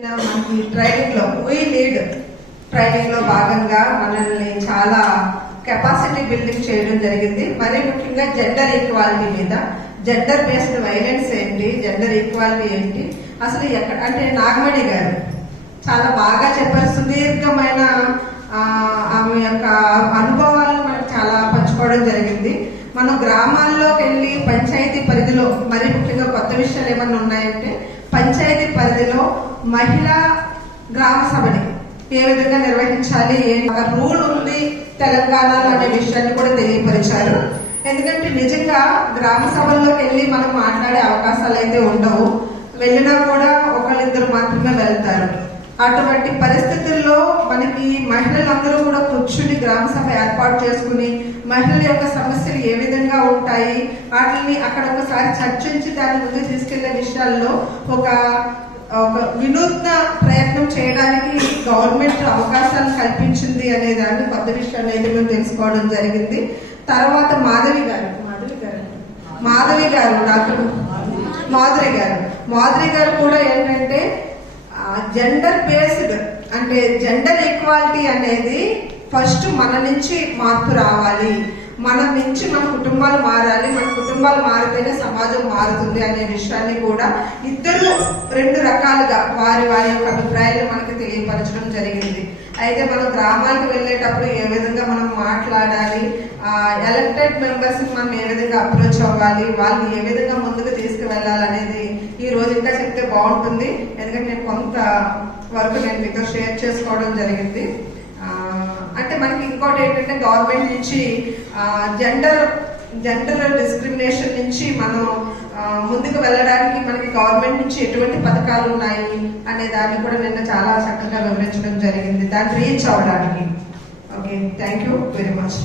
మనకి ట్రైనింగ్ లో ట్రైనింగ్ లో భాగంగా మనల్ని చాలా కెపాసిటీ బిల్డింగ్ చేయడం జరిగింది. మరి ముఖ్యంగా జెండర్ ఈక్వాలిటీ మీద, జెండర్ బేస్డ్ వైలెన్స్ ఏంటి, జెండర్ ఈక్వాలిటీ ఏంటి, అసలు ఎక్కడ అంటే నాగమణి గారు చాలా బాగా చెప్పారు. సుదీర్ఘమైన ఆమె యొక్క అనుభవాలను మనకు చాలా పంచుకోవడం జరిగింది. మనం గ్రామాల్లోకి వెళ్ళి పంచాయతీ పరిధిలో మరి ముఖ్యంగా కొత్త విషయాలు ఏమన్నా ఉన్నాయంటే, పంచాయతీ పరిధిలో మహిళా గ్రామ సభని ఏ విధంగా నిర్వహించాలి, ఒక రూల్ ఉంది తెలంగాణలో అనే విషయాన్ని కూడా తెలియపరిచారు. ఎందుకంటే నిజంగా గ్రామ సభల్లోకి వెళ్ళి మనం మాట్లాడే అవకాశాలు అయితే ఉండవు. వెళ్ళినా కూడా ఒకళ్ళిద్దరు మాత్రమే వెళ్తారు. అటువంటి పరిస్థితుల్లో మనకి మహిళలందరూ కూడా కూర్చుని గ్రామ సభ ఏర్పాటు చేసుకుని మహిళల యొక్క సమస్యలు ఏ విధంగా ఉంటాయి వాటిని అక్కడ ఒకసారి చర్చించి దాన్ని ముందుకు తీసుకెళ్లే విషయాల్లో ఒక వినూత్న ప్రయత్నం చేయడానికి గవర్నమెంట్ అవకాశాలు కల్పించింది అనే దాన్ని కొత్త విషయాన్ని అయితే మేము తెలుసుకోవడం జరిగింది. తర్వాత మాధవి గారు డాక్టర్ మాధురి గారు కూడా ఏంటంటే జెండర్ బేస్డ్ అంటే జెండర్ ఈక్వాలిటీ అనేది ఫస్ట్ మన నుంచి మార్పు రావాలి, మన నుంచి మన కుటుంబాలు మారాలి, మన కుటుంబాలు మారితేనే సమాజం మారుతుంది అనే విషయాన్ని కూడా ఇద్దరు రెండు రకాలుగా వారి యొక్క అభిప్రాయాలు మనకి తెలియపరచడం జరిగింది. అయితే మనం గ్రామాలకు వెళ్ళేటప్పుడు ఏ విధంగా మనం మాట్లాడాలి, ఎలక్టెడ్ మెంబర్స్ మనం ఏ విధంగా అప్రోచ్ అవ్వాలి, వాళ్ళని ఏ విధంగా ముందుకు తీసుకువెళ్ళాలనేది ఈ రోజు ఇంకా చెప్తే బాగుంటుంది. ఎందుకంటే నేను కొంత వరకు నేను మీతో షేర్ చేసుకోవడం జరిగింది. అంటే మనకి ఇంకోటి ఏంటంటే గవర్నమెంట్ నుంచి జెండర్ డిస్క్రిమినేషన్ నుంచి మనం ముందుకు వెళ్ళడానికి మనకి గవర్నమెంట్ నుంచి ఎటువంటి పథకాలు ఉన్నాయి అనే దాన్ని కూడా నిన్న చాలా చక్కగా వివరించడం జరిగింది, దాన్ని రీచ్ అవ్వడానికి. Okay, thank you very much.